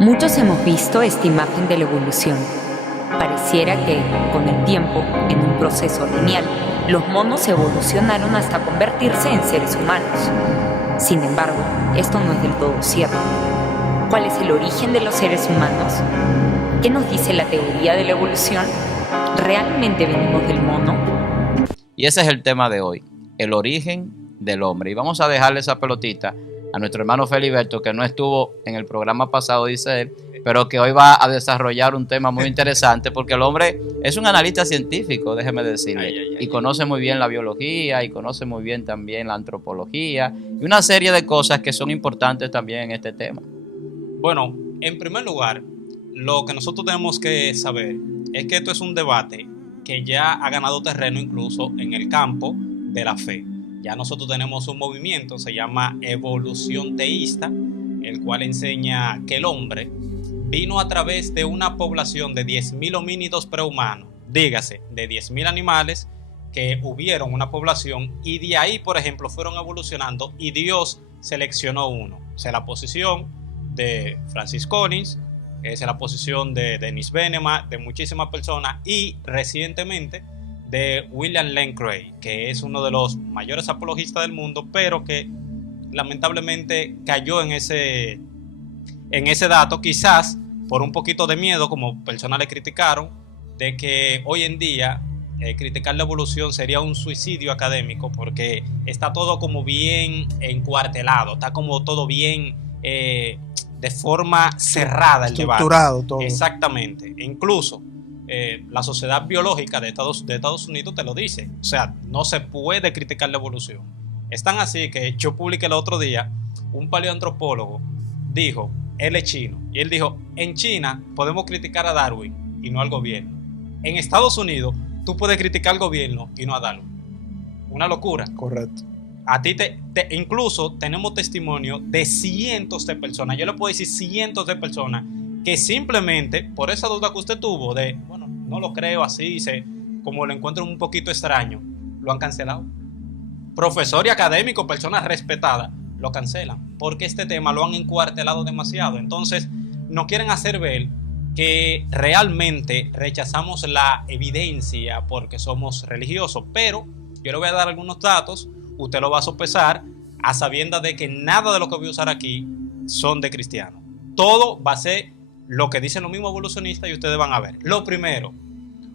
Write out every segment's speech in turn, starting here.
Muchos hemos visto esta imagen de la evolución. Pareciera que, con el tiempo, en un proceso lineal, los monos evolucionaron hasta convertirse en seres humanos. Sin embargo, esto no es del todo cierto. ¿Cuál es el origen de los seres humanos? ¿Qué nos dice la teoría de la evolución? ¿Realmente venimos del mono? Y ese es el tema de hoy, el origen del hombre. Y vamos a dejarle esa pelotita a nuestro hermano Feliberto, que no estuvo en el programa pasado, dice él, pero que hoy va a desarrollar un tema muy interesante, porque el hombre es un analista científico, déjeme decirle, y conoce muy bien la biología, y conoce muy bien también la antropología, y una serie de cosas que son importantes también en este tema. Bueno, en primer lugar, lo que nosotros tenemos que saber es que esto es un debate que ya ha ganado terreno incluso en el campo de la fe. Ya nosotros tenemos un movimiento, se llama evolución teísta, el cual enseña que el hombre vino a través de una población de 10.000 homínidos prehumanos, dígase, de 10.000 animales que hubieron una población, y de ahí, por ejemplo, fueron evolucionando y Dios seleccionó uno. O sea, la posición de Francis Collins, es la posición de Dennis Venema, de muchísimas personas, y recientemente de William Lane Craig, que es uno de los mayores apologistas del mundo, pero que lamentablemente cayó en ese dato, quizás por un poquito de miedo, como personas le criticaron, de que hoy en día criticar la evolución sería un suicidio académico, porque está todo como bien encuartelado, está como todo bien de forma cerrada, el debate. Estructurado todo. Exactamente. Incluso la Sociedad Biológica de Estados Unidos te lo dice. O sea, no se puede criticar la evolución. Es tan así que yo publiqué el otro día, un paleoantropólogo dijo, él es chino, y él dijo, en China podemos criticar a Darwin y no al gobierno. En Estados Unidos tú puedes criticar al gobierno y no a Darwin. Una locura. Correcto. A ti incluso tenemos testimonio de cientos de personas, yo le puedo decir cientos de personas, que simplemente por esa duda que usted tuvo de, bueno, no lo creo así, como lo encuentro un poquito extraño, lo han cancelado. Profesor y académico, personas respetadas, lo cancelan, porque este tema lo han encuartelado demasiado. Entonces, no quieren hacer ver que realmente rechazamos la evidencia porque somos religiosos, pero yo le voy a dar algunos datos, usted lo va a sopesar a sabiendas de que nada de lo que voy a usar aquí son de cristianos. Todo va a ser lo que dicen los mismos evolucionistas y ustedes van a ver. Lo primero,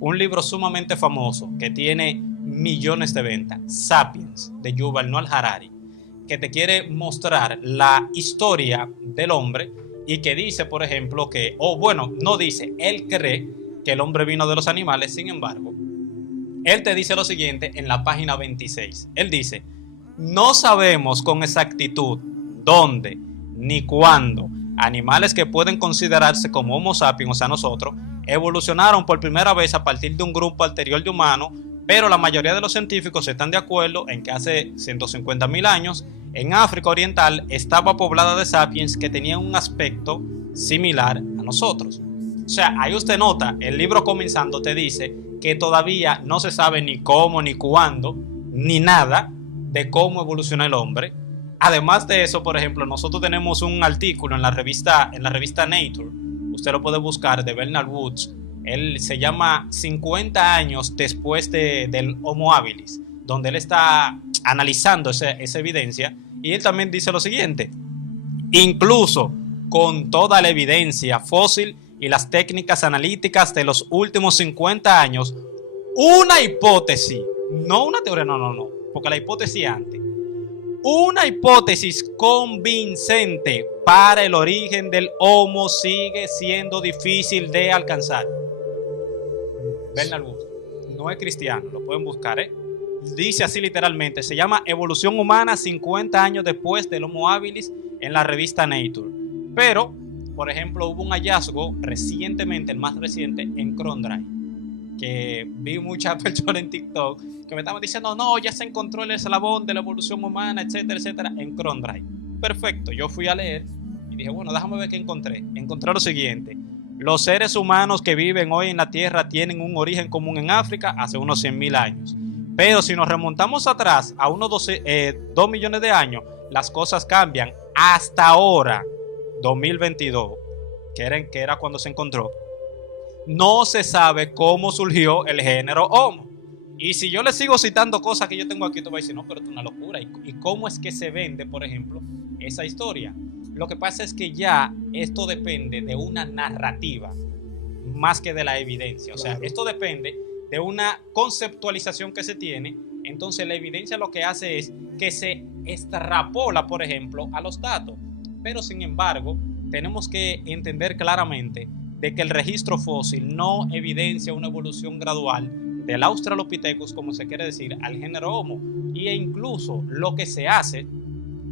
un libro sumamente famoso que tiene millones de ventas, Sapiens, de Yuval Noah Harari, que te quiere mostrar la historia del hombre y que dice, por ejemplo, que, no dice, él cree que el hombre vino de los animales, sin embargo, él te dice lo siguiente en la página 26. Él dice, no sabemos con exactitud dónde ni cuándo animales que pueden considerarse como Homo sapiens, o sea nosotros, evolucionaron por primera vez a partir de un grupo anterior de humanos, pero la mayoría de los científicos están de acuerdo en que hace 150.000 años en África Oriental estaba poblada de sapiens que tenían un aspecto similar a nosotros. O sea, ahí usted nota, el libro comenzando te dice que todavía no se sabe ni cómo, ni cuándo, ni nada de cómo evoluciona el hombre. Además de eso, por ejemplo, nosotros tenemos un artículo en la revista Nature, usted lo puede buscar, de Bernard Woods. Él se llama 50 años después del Homo habilis, donde él está analizando esa evidencia, y él también dice lo siguiente: incluso con toda la evidencia fósil y las técnicas analíticas de los últimos 50 años, una hipótesis, no una teoría, no, porque la hipótesis antes, una hipótesis convincente para el origen del Homo sigue siendo difícil de alcanzar. Bernard Woods no es cristiano, lo pueden buscar, dice así literalmente, se llama Evolución Humana 50 años después del Homo habilis, en la revista Nature. Pero, por ejemplo, hubo un hallazgo recientemente, el más reciente, en Crondray, que vi muchas personas en TikTok que me estaban diciendo, no, ya se encontró el eslabón de la evolución humana, etcétera, etcétera, en Crondray. Perfecto, yo fui a leer y dije, bueno, déjame ver qué encontré. Encontré lo siguiente: los seres humanos que viven hoy en la Tierra tienen un origen común en África hace unos 100.000 años. Pero si nos remontamos atrás a unos 2 millones de años, las cosas cambian. Hasta ahora, 2022, que era cuando se encontró, no se sabe cómo surgió el género Homo. Y si yo le sigo citando cosas que yo tengo aquí, tú vas a decir, no, pero esto es una locura. ¿Y cómo es que se vende, por ejemplo, esa historia? Lo que pasa es que ya esto depende de una narrativa más que de la evidencia. O sea, esto depende de una conceptualización que se tiene. Entonces la evidencia lo que hace es que se extrapola, por ejemplo, a los datos. Pero sin embargo, tenemos que entender claramente de que el registro fósil no evidencia una evolución gradual del Australopithecus, como se quiere decir, al género Homo. E incluso lo que se hace,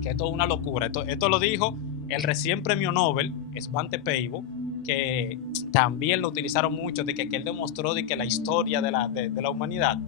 que esto es una locura, esto lo dijo el recién premio Nobel, Svante Pääbo, que también lo utilizaron mucho, de que él demostró de que la historia de la humanidad.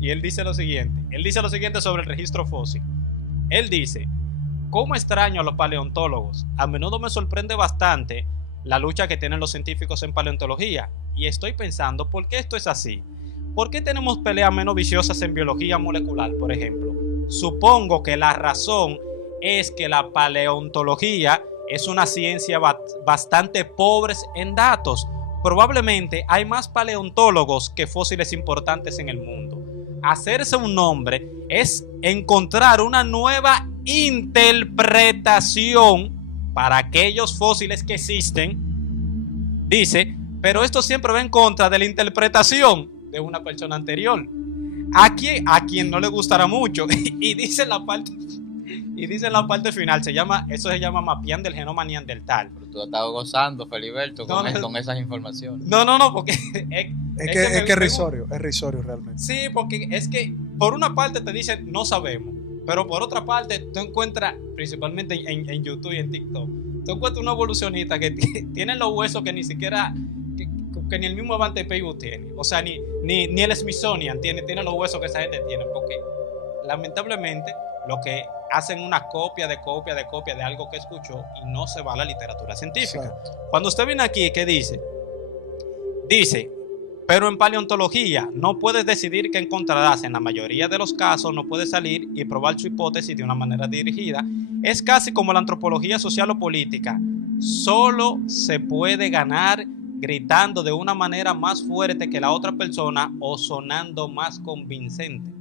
Y él dice lo siguiente sobre el registro fósil. Él dice, ¿cómo extraño a los paleontólogos? A menudo me sorprende bastante la lucha que tienen los científicos en paleontología. Y estoy pensando, ¿por qué esto es así? ¿Por qué tenemos peleas menos viciosas en biología molecular, por ejemplo? Supongo que la razón es que la paleontología es una ciencia bastante pobre en datos. Probablemente hay más paleontólogos que fósiles importantes en el mundo. Hacerse un nombre es encontrar una nueva interpretación para aquellos fósiles que existen, dice, pero esto siempre va en contra de la interpretación de una persona anterior, a quien no le gustará mucho. Y dice en la parte final, eso se llama mapeando el genoma neandertal. Pero tú has estado gozando, Feliberto, con esas informaciones. No, porque es risorio realmente. Sí, porque es que por una parte te dicen no sabemos, pero por otra parte tú encuentras, principalmente en YouTube y en TikTok, tú encuentras una evolucionista que tiene los huesos que ni siquiera que ni el mismo Svante Pääbo tiene. O sea, ni el Smithsonian tiene los huesos que esa gente tiene, porque lamentablemente lo que hacen una copia de algo que escuchó y no se va a la literatura científica. Exacto. Cuando usted viene aquí, ¿qué dice? Dice, pero en paleontología no puedes decidir qué encontrarás. En la mayoría de los casos no puedes salir y probar su hipótesis de una manera dirigida. Es casi como la antropología social o política. Solo se puede ganar gritando de una manera más fuerte que la otra persona o sonando más convincente.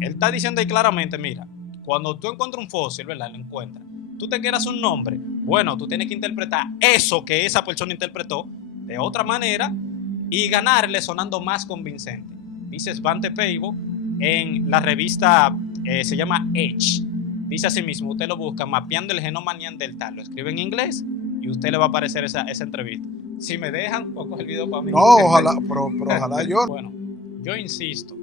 Él está diciendo ahí claramente, mira, cuando tú encuentras un fósil, ¿verdad? Lo encuentras. Tú te quieras un nombre. Bueno, tú tienes que interpretar eso que esa persona interpretó de otra manera y ganarle sonando más convincente. Dice Svante Pääbo en la revista, se llama Edge. Dice así mismo, usted lo busca, mapeando el genoma neandertal. Lo escribe en inglés y usted le va a aparecer esa entrevista. Si me dejan, voy a coger el video para mí. No, ojalá, pero ojalá yo. Bueno, yo insisto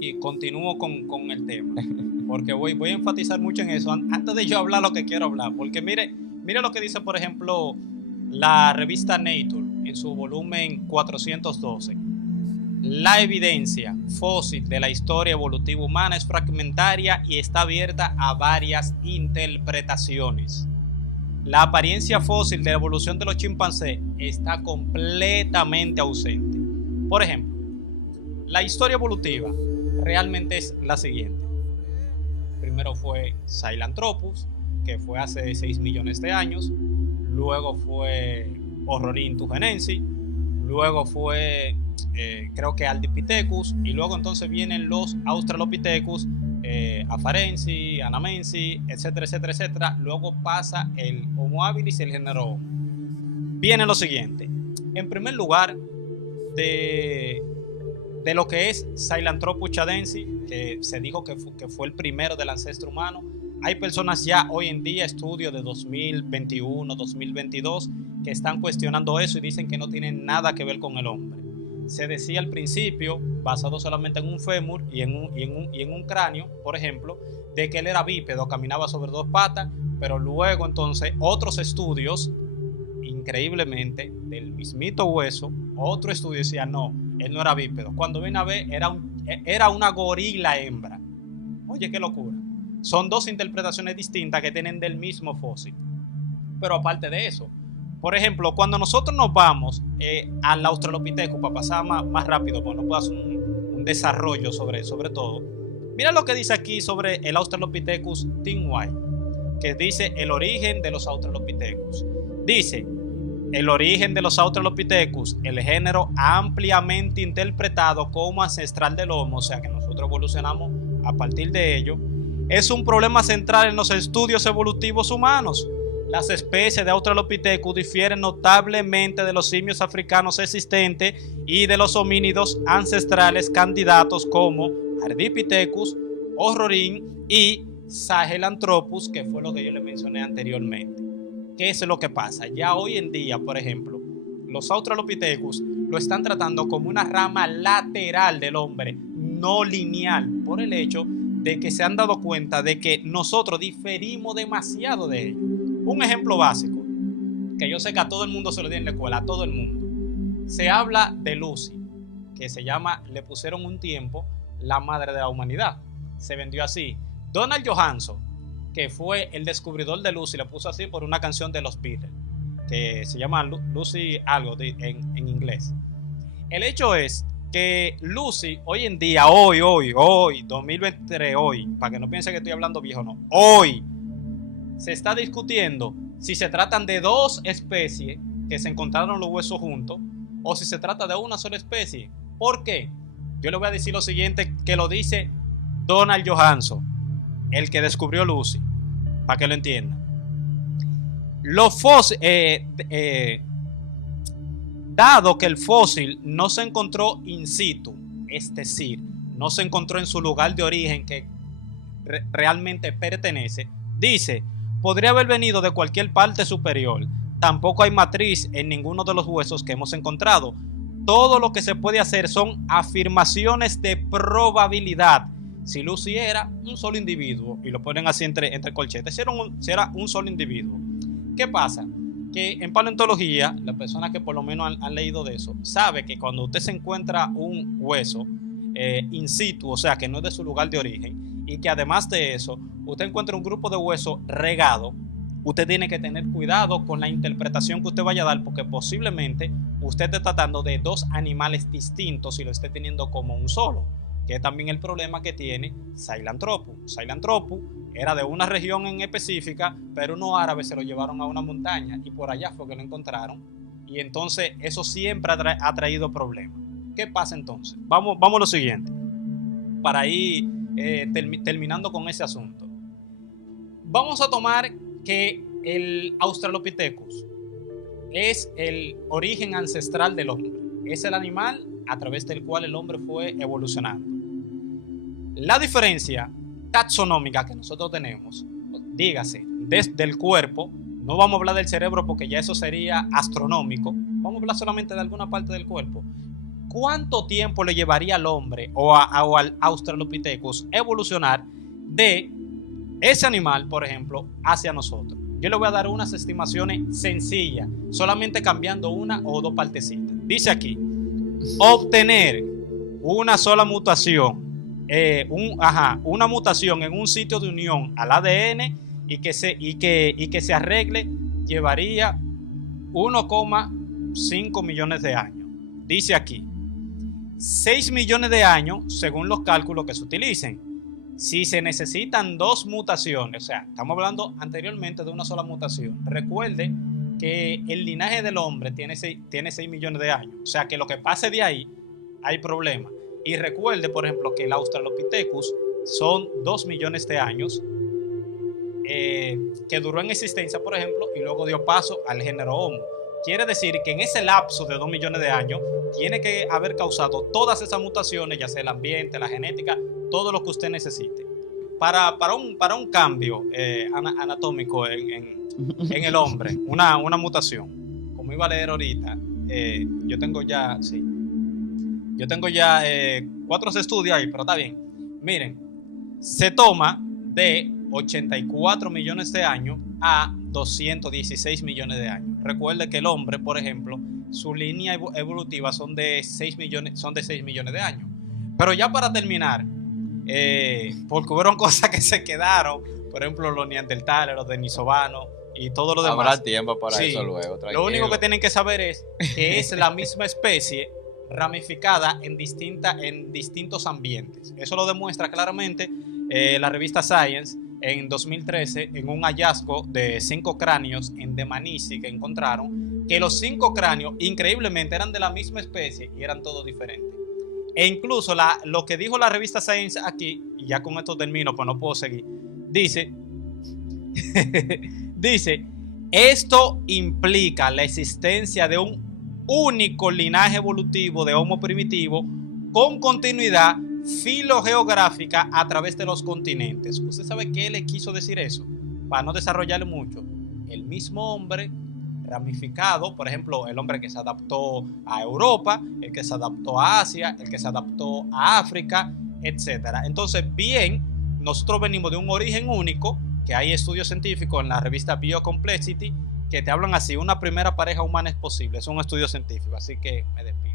y continúo con el tema, porque voy a enfatizar mucho en eso antes de yo hablar lo que quiero hablar, porque mire lo que dice, por ejemplo, la revista Nature en su volumen 412. La evidencia fósil de la historia evolutiva humana es fragmentaria y está abierta a varias interpretaciones. La apariencia fósil de la evolución de los chimpancés está completamente ausente. Por ejemplo, la historia evolutiva realmente es la siguiente. Primero fue Sahelanthropus, que fue hace 6 millones de años. Luego fue Ororhynthus-Genensis. Luego fue, creo que Ardipithecus. Y luego entonces vienen los Australopithecus, Afarensis, Anamensis, etcétera, etcétera, etcétera. Luego pasa el Homo habilis y el género Homo. Viene lo siguiente. En primer lugar, de lo que es Sahelanthropus chadensis, que se dijo que fue el primero del ancestro humano. Hay personas ya hoy en día, estudios de 2021, 2022, que están cuestionando eso y dicen que no tienen nada que ver con el hombre. Se decía al principio, basado solamente en un fémur y en un cráneo, por ejemplo, de que él era bípedo, caminaba sobre 2 patas, pero luego entonces otros estudios, increíblemente, del mismito hueso, otro estudio decía no, él no era bípedo. Cuando viene a ver, era una gorila hembra. Oye, qué locura. Son 2 interpretaciones distintas que tienen del mismo fósil. Pero aparte de eso, por ejemplo, cuando nosotros nos vamos al Australopithecus, para pasar más rápido, porque no puedo hacer un desarrollo sobre todo, mira lo que dice aquí sobre el Australopithecus tinwai. que dice el origen de los Australopithecus. Dice, el origen de los Australopithecus, el género ampliamente interpretado como ancestral del Homo, o sea que nosotros evolucionamos a partir de ello, es un problema central en los estudios evolutivos humanos. Las especies de Australopithecus difieren notablemente de los simios africanos existentes y de los homínidos ancestrales candidatos como Ardipithecus, Horrorin y Sahelanthropus, que fue lo que yo le mencioné anteriormente. ¿Qué es lo que pasa? Ya hoy en día, por ejemplo, los Australopithecus lo están tratando como una rama lateral del hombre, no lineal, por el hecho de que se han dado cuenta de que nosotros diferimos demasiado de ellos. Un ejemplo básico, que yo sé que a todo el mundo se lo di en la escuela, a todo el mundo. Se habla de Lucy, que se llama, le pusieron un tiempo, la madre de la humanidad. Se vendió así. Donald Johansson, que fue el descubridor de Lucy, le puso así por una canción de los Beatles, que se llama Lucy algo en inglés. El hecho es que Lucy hoy en día, hoy, 2023, hoy, para que no piense que estoy hablando viejo, no, hoy se está discutiendo si se tratan de dos especies que se encontraron los huesos juntos o si se trata de una sola especie. ¿Por qué? Yo le voy a decir lo siguiente que lo dice Donald Johansson, el que descubrió Lucy, para que lo entiendan. Los fósiles, dado que el fósil no se encontró in situ, es decir, no se encontró en su lugar de origen que realmente pertenece, dice, podría haber venido de cualquier parte superior. Tampoco hay matriz en ninguno de los huesos que hemos encontrado. Todo lo que se puede hacer son afirmaciones de probabilidad. Si Lucy era un solo individuo, y lo ponen así entre colchetes, si era un solo individuo. ¿Qué pasa? Que en paleontología, las personas que por lo menos han leído de eso, sabe que cuando usted se encuentra un hueso in situ, o sea que no es de su lugar de origen, y que además de eso, usted encuentra un grupo de huesos regado, usted tiene que tener cuidado con la interpretación que usted vaya a dar, porque posiblemente usted esté tratando de dos animales distintos y lo esté teniendo como un solo, que es también el problema que tiene Sahelanthropus. Sahelanthropus era de una región en específica, pero unos árabes se lo llevaron a una montaña y por allá fue que lo encontraron, y entonces eso siempre ha traído problemas. ¿Qué pasa entonces? Vamos a lo siguiente, para ir terminando con ese asunto. Vamos a tomar que el Australopithecus es el origen ancestral del hombre. Es el animal a través del cual el hombre fue evolucionando. La diferencia taxonómica que nosotros tenemos, dígase, desde el cuerpo, no vamos a hablar del cerebro porque ya eso sería astronómico, vamos a hablar solamente de alguna parte del cuerpo. ¿Cuánto tiempo le llevaría al hombre o al Australopithecus evolucionar de ese animal, por ejemplo, hacia nosotros? Yo le voy a dar unas estimaciones sencillas, solamente cambiando una o dos partecitas. Dice aquí, obtener una sola mutación, una mutación en un sitio de unión al ADN y que se arregle, llevaría 1,5 millones de años. Dice aquí, 6 millones de años según los cálculos que se utilicen. Si se necesitan dos mutaciones, o sea, estamos hablando anteriormente de una sola mutación. Recuerde que el linaje del hombre tiene 6 millones de años. O sea, que lo que pase de ahí, hay problema. Y recuerde, por ejemplo, que el Australopithecus son 2 millones de años que duró en existencia, por ejemplo, y luego dio paso al género Homo. Quiere decir que en ese lapso de 2 millones de años tiene que haber causado todas esas mutaciones, ya sea el ambiente, la genética, todo lo que usted necesite. Para un cambio anatómico en el hombre, una mutación, como iba a leer ahorita, yo tengo ya 4 estudios ahí, pero está bien. Miren, se toma de 84 millones de años a 216 millones de años. Recuerde que el hombre, por ejemplo, su línea evolutiva son de 6 millones de años. Pero ya para terminar, porque hubo cosas que se quedaron, por ejemplo, los neandertales, los denisovanos y todo lo demás. Habrá tiempo para eso luego. Tranquilo. Lo único que tienen que saber es que es la misma especie ramificada en distintos ambientes. Eso lo demuestra claramente la revista Science, en 2013 en un hallazgo de 5 cráneos en Dmanisi que encontraron, que los 5 cráneos increíblemente eran de la misma especie y eran todos diferentes. E incluso lo que dijo la revista Science aquí, y ya con esto termino, pues no puedo seguir, dice, dice, esto implica la existencia de un único linaje evolutivo de Homo primitivo con continuidad filogeográfica a través de los continentes. ¿Usted sabe qué le quiso decir eso? Para no desarrollarlo mucho. El mismo hombre ramificado, por ejemplo, el hombre que se adaptó a Europa, el que se adaptó a Asia, el que se adaptó a África, etc. Entonces, bien, nosotros venimos de un origen único, que hay estudios científicos en la revista Biocomplexity que te hablan así, una primera pareja humana es posible, es un estudio científico, así que me despido.